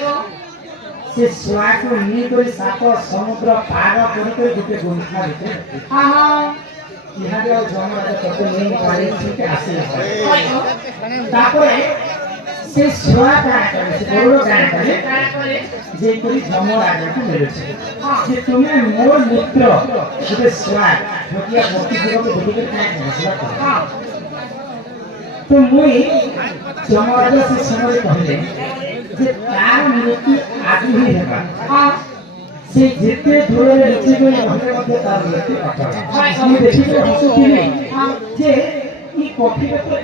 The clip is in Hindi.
से छुआ को नी कोई साप समुद्र पार कर गोटे गुंफा भितर यहाँ जो जमराज तक नहीं पारे ठीक आसे तापरे से छुआ का करे से बड़ गाय करे जे कोई जमराज को मिले जे तुम्हें मोर मित्र गोटे छुआ छोटिया मोटी जीव को देखि के मसला कर तो मुई जमराज से समय कहले जे तार मृत्यु आज ही हेबा से जिते दूर नीचे गई हमने मध्य तार मृत्यु अटल देखि के हसुतिले जे ई कॉफी तो